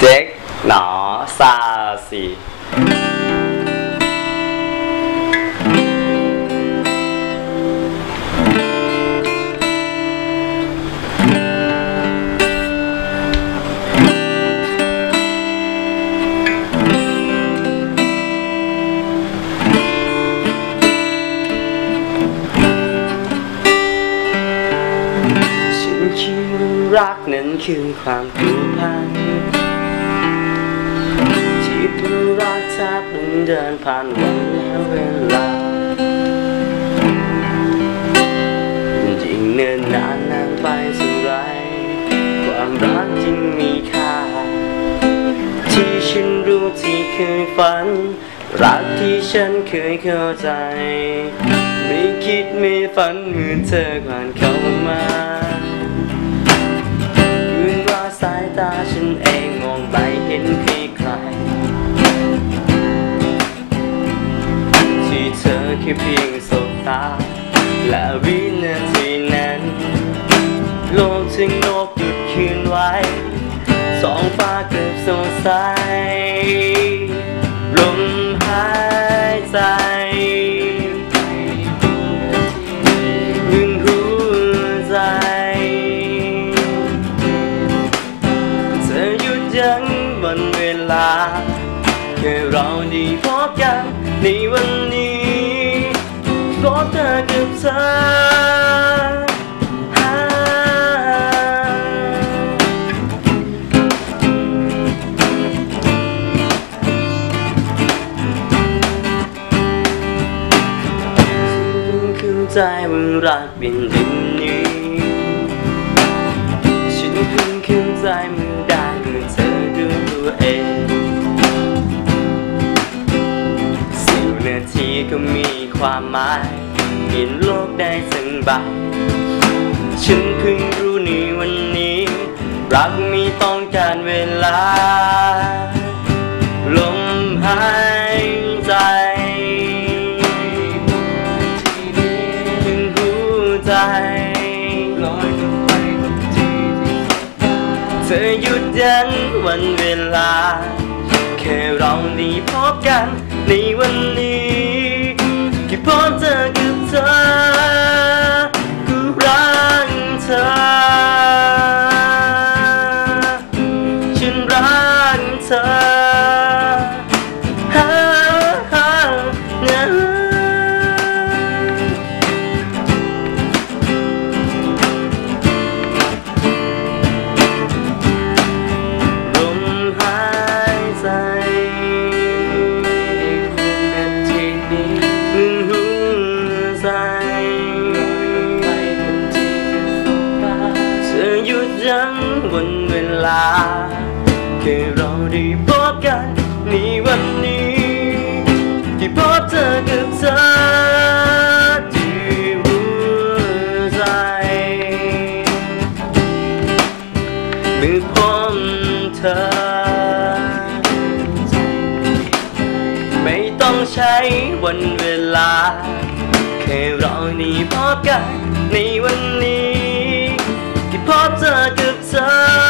เจ๊กหนอซาสีรักนั้นคือความผูกพัน เดินผ่านวันและเวลายิ่งเนิ่นนานนานไปสักไร ความรักจึงมีค่า ที่ฉันรู้ที่เคยฝัน รักที่ฉันเคยเข้าใจ ไม่คิดไม่ฝันเมื่อเธอผ่านเข้ามา ค่เพียงสบตา และวินาทีนั้น โลกถึงโลกหยุดคืนไว้ สองฟ้าเกือบสดใสลมหายใจหนึ่งหัวใจเธอหยุดยั้งวันเวลาแค่เราได้พบกันในวันนี้ ใจว่ารักเป็นอย่างนี้ฉันเพิ่งเข้าใจเมื่อได้เมื่อเธอด้วยตัวเองสิบนาทีก็มีความหมายเห็น ได้ทั้งใบฉันเพิ่งรู้ในวันนี้ รักมีต้องการเวลา ลมหายใจถึงหัวใจลอยลงไปกทีที่เธอหยุดยั้งวันเวลา แค่เราได้พบกันในวันนี้ ยันวันเวลาแค่เราได้พบกันในวันนี้ที่พบเจอกับเธอที่หัวใจเมื่อพบเธอ ไม่ต้องใช้วันเวลา แค่เรานี่พบกันในวันนี้ ที่พ